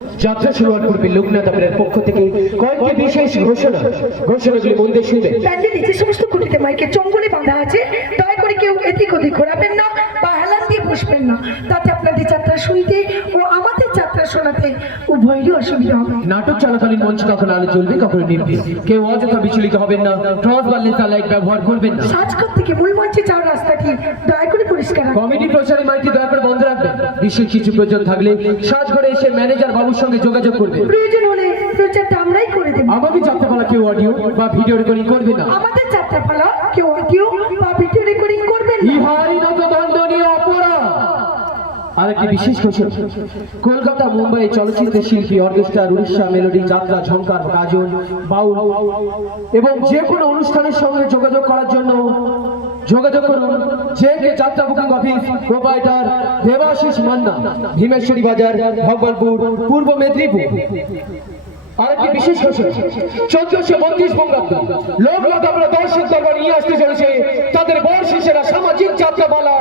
যাত্রা শুরুয়ার পূর্বে লোকনাথ আপনার পক্ষ থেকে কয়েকটি বিশেষ ঘোষণাগুলি মন দিয়ে শুনবেন। প্যান্ডেলে যে সমস্ত কুটিতে মাইকে চঙ্গলে বাঁধা আছে, দয়া করে কেউ এদিক ওদিক ঘোরাবেন না বা হেলান দিয়ে বসবেন না, তাতে আপনাদের যাত্রা শুনতে ও আমাদের যাত্রা শোনাতে উভয়েরই অসুবিধা হবে। নাটক চলাকালীন মঞ্চ কখনো আলো চলবে, কখনো নির্ভীক। কেউ অযথা বিচলিত হবেন না, টর্চ বা লেজার লাইট ব্যবহার করবেন না। সাজঘর থেকে মূল মঞ্চে যাওয়ার রাস্তাটি দয়া করে পরিষ্কার রাখবেন। কমিটি প্রচারে মাইকটি দয়া করে বন্ধ রাখবেন। বিশেষ কিছু প্রয়োজন থাকলে সাজঘরে এসে ম্যানেজার বাবুর সঙ্গে যোগাযোগ করবেন। প্রয়োজন হলে প্রচারটা আমরাই করে দেব। আমাদের যাত্রাপালা কেউ অডিও বা ভিডিও রেকর্ডিং করবে না। আমাদের যাত্রাপালা কেউ অডিও বা ভিডিও রেকর্ডিং করবেন না। ইহারই নত দণ্ডনীয় অপরাধ। আরেকটি বিশেষ ঘোষণা, কলকাতা মুম্বাই চলচ্চিত্র শিল্পী অর্কেস্ট্রার উড়িষ্যা মেলোডি যাত্রা ঝঙ্কার গাজন বাউল এবং যে কোনো অনুষ্ঠানের সঙ্গে যোগাযোগ করার জন্য যোগাযোগ করুন JK Jatra booking office, proprietor Debashis Manna, Bhimeshwari Bazar, Bhagwanpur, পূর্ব মেদিনীপুর। আরেকটি বিশেষ ঘোষণা, 1432 বঙ্গাব্দ লোকনাথ আমরা দর্শক দরবার নিয়ে আসতে চলেছে তাদের বর্ষিসেরা সামাজিক যাত্রাপালা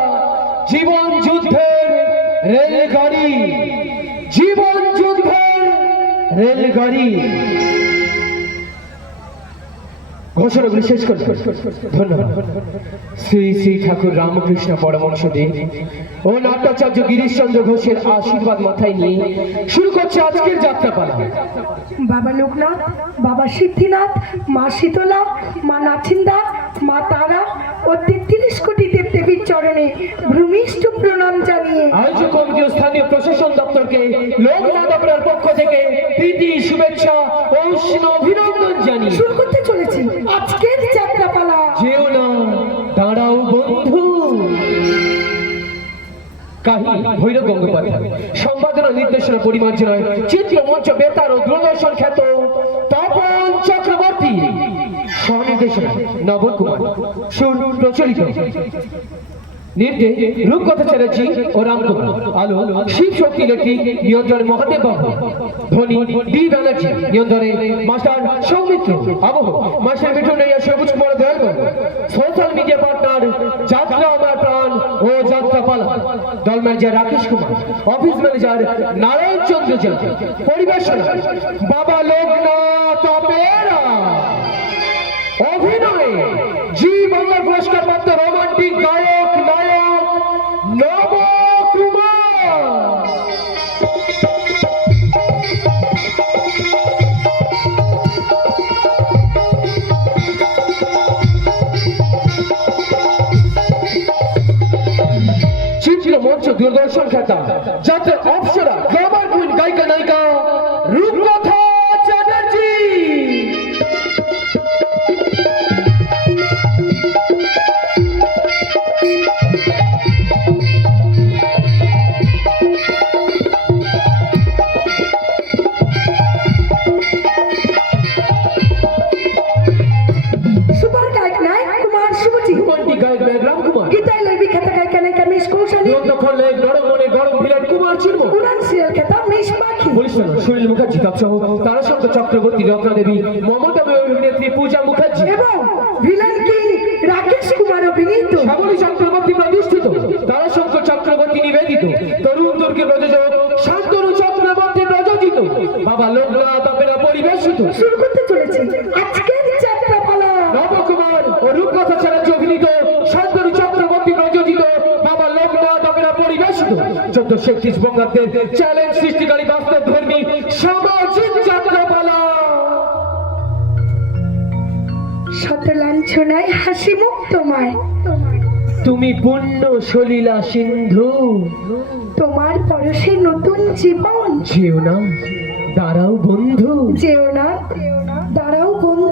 জীবন যুদ্ধের রেলগাড়ি। জীবন যুদ্ধের রেলগাড়ি। ঘোষণাগুলি শেষ করতে ধন্যবাদ। শ্রী শ্রী ঠাকুর রামকৃষ্ণ পরমহংসদেব ও নাট্যাচার্য গিরিশচন্দ্র ঘোষের আশীর্বাদ মাথায় নিয়ে শুরু করছে আজকের যাত্রাপালা। বাবা লোকনাথ, বাবা সিদ্ধিনাথ, মা শীতলা, মা নাথিন্দা, মা তারা ও 33 কোটি দেবদেবীর চরণে ভূমিষ্ঠ প্রণাম জানিয়ে আয়োজক কমিটি ও স্থানীয় প্রশাসন দপ্তরকে লোকনাথ আপনার পক্ষ থেকে প্রীতি, শুভেচ্ছা ও উষ্ণ অভিনন্দন জানিয়ে শুরু করতে চলেছি আজকের যাত্রাপালা। যেও না, দাঁড়াও বন্ধু। কাহিনী ভৈরব গঙ্গোপাধ্যায়, সম্পাদনা নির্দেশনা পরিমার্জনায় চিত্র মঞ্চ বেতার ও দূরদর্শন খ্যাত তপন চক্রবর্তী, সহনির্দেশনা নবল কুমার, সুর প্রচলিত, নির্দেশ রূপকথা চ্যাটার্জি ও রামকুমার, আলো শিব শক্তি ইলেকট্রিক, নিয়ন্ত্রণে মহাদেব বাবু, ধ্বনি ডি ব্যানার্জি, নিয়ন্ত্রণে মাস্টার সৌমিত্র, আবহ মাস্টার মিঠুন নাইয়া, সবুজ কুমার দয়াল বাবু, সোশ্যাল মিডিয়া পার্টনার যাত্রা আমার প্রাণ ও যাত্রাপালা, দল manager Rakesh Kumar, office manager Narayan Chandra Jana, পরিবেশনা বাবা লোকনাথ অপেরা, অভিনয়ে জি বাংলা পুরস্কার প্রাপ্ত রোমান্টিক গায়ক নায়ক নব কুমার। চিত্র মঞ্চ দূরদর্শন খ্যাতা যাত্রা অপ্সরা গ্লামার কুইন গায়িকা নায়িকা রূপকথা চ্যাটার্জি। সুপার গায়ক নায়ক কুমার শুভজিৎ, রোমান্টিক গায়ক নায়ক রামকুমার, গীতাইলের বিখ্যাত গায়িকা নায়িকা মিস কৌশলী, দক্ষণ লেগ নরম মনে গরম ভিলেন কুমার চির্ম, উড়ান সিরিয়াল খ্যাতা মিস পাখি, পরিচালক সুনীল মুখার্জি সহ তারাশঙ্কর চক্রবর্তী, রত্না দেবী, মমতা অভিনেত্রী পূজা মুখার্জি এবং ভিলেন কিং রাকেশ কুমার অভিনীত শ্যামলী চক্রবর্তী প্রতিষ্ঠিত, তারাশঙ্কর চক্রবর্তী নিবেদিত, তরুণ তুর্কি প্রযোজক শান্তনু চক্রবর্তী প্রযোজিত বাবা লোকনাথ অপেরা পরিবেশিত। শুরু করতে চলেছে আজকের যাত্রাপালা। নবকুমার ও রূপকথা চ্যাটার্জি অভিনীত, শান্তনু চক্রবর্তী প্রযোজিত বাবা লোকনাথ অপেরা পরিবেশিত 1431 বঙ্গাব্দের চ্যালেঞ্জ সৃষ্টিকারী বাস্তব ধর্মী সামাজিক যাত্রাপালা। শত লাঞ্ছনায় হাসি মুখ তোমায়, তুমি পুণ্য সলিলা সিন্ধু, তোমার পরশে নতুন জীবন। যেও না, দাঁড়াও বন্ধু। যেও না, দাঁড়াও বন্ধু।